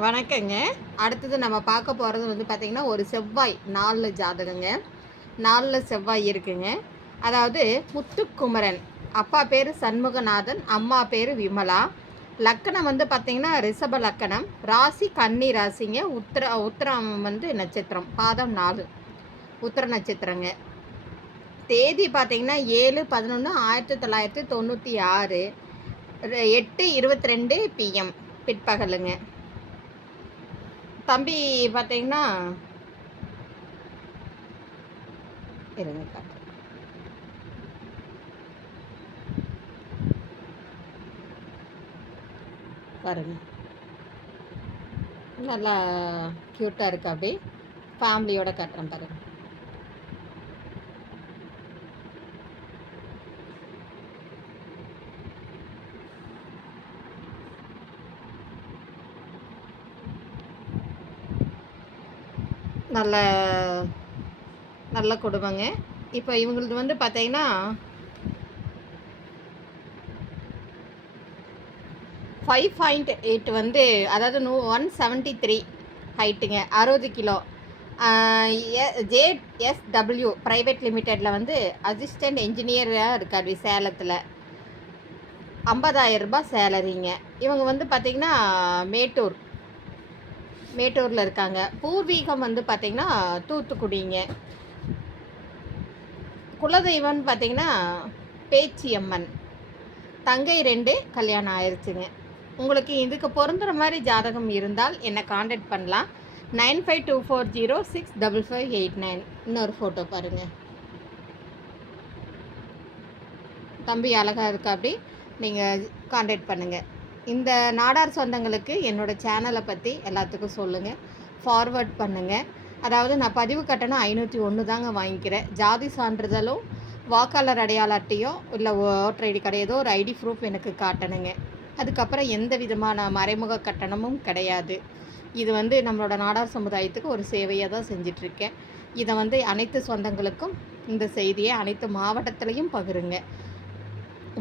வணக்கங்க. அடுத்தது நம்ம பார்க்க போகிறது வந்து பார்த்திங்கன்னா ஒரு செவ்வாய் நாலில் ஜாதகங்க. நாலில் செவ்வாய் இருக்குங்க. அதாவது முத்துக்குமரன். அப்பா பேர் சண்முகநாதன் அம்மா பேர் விமலா. லக்கணம் வந்து பார்த்திங்கன்னா ரிஷப லக்கணம். ராசி கன்னி ராசிங்க. உத்திர உத்திரம் வந்து நட்சத்திரம். பாதம் நாலு. உத்திர நட்சத்திரங்க. தேதி பார்த்திங்கன்னா ஏழு பதினொன்று ஆயிரத்தி தொள்ளாயிரத்தி தொண்ணூற்றி ஆறு. எட்டு இருபத்தி ரெண்டு பிஎம் பிற்பகலுங்க. தம்பி பார்த்தீங்கன்னா இருங்க காட்டுறேன். பாருங்க. நல்லா க்யூட்டாக இருக்கு அப்படி ஃபேமிலியோட கட்டுறேன் பாருங்கள் நல்ல நல்ல குடும்பங்க இப்போ இவங்களது வந்து பார்த்தீங்கன்னா ஃபைவ் பாயிண்ட் எயிட் வந்து அதாவது நூ ஒன் செவன்ட்டி த்ரீ ஹைட்டுங்க அறுபது கிலோ. ஜேஎஸ்டபிள்யூ ப்ரைவேட் லிமிட்டெடில் வந்து அசிஸ்டன்ட் இன்ஜினியராக இருக்கார் சேலத்தில். ஐம்பதாயிரம் ரூபாய் சேலரிங்க இவங்க வந்து பார்த்திங்கன்னா மேட்டூர். மேட்டூரில் இருக்காங்க. பூர்வீகம் வந்து பார்த்திங்கன்னா தூத்துக்குடிங்க. குலதெய்வம்னு பார்த்திங்கன்னா பேச்சியம்மன். தங்கை ரெண்டு கல்யாணம் ஆயிடுச்சுங்க உங்களுக்கு இதுக்கு பொருந்துகிற மாதிரி ஜாதகம் இருந்தால் என்னை காண்டாக்ட் பண்ணலாம். Nine five two four zero six double five eight nine. இன்னொரு ஃபோட்டோ பாருங்கள் தம்பி அழகாக இருக்கா அப்படி நீங்கள் காண்டாக்ட் பண்ணுங்கள் இந்த நாடார் சொந்தங்களுக்கு என்னோடய சேனலை பற்றி எல்லாத்துக்கும் சொல்லுங்கள் ஃபார்வர்ட் பண்ணுங்கள் அதாவது நான் பதிவு கட்டணம் ஐநூற்றி ஒன்று தாங்க வாங்கிக்கிறேன். ஜாதி சான்றிதழும் வாக்காளர் அடையாள அட்டையோ இல்லை ஓட்டர் ஐடி கடை ஏதோ ஒரு ஐடி ப்ரூஃப் எனக்கு காட்டணுங்க. அதுக்கப்புறம் எந்த விதமான மறைமுக கட்டணமும் கிடையாது. இது வந்து நம்மளோட நாடார் சமுதாயத்துக்கு ஒரு சேவையாக தான் செஞ்சிட்ருக்கேன். இதை வந்து அனைத்து சொந்தங்களுக்கும் இந்த செய்தியை அனைத்து மாவட்டத்திலையும் பகிருங்க.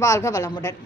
வாழ்க வளமுடன்.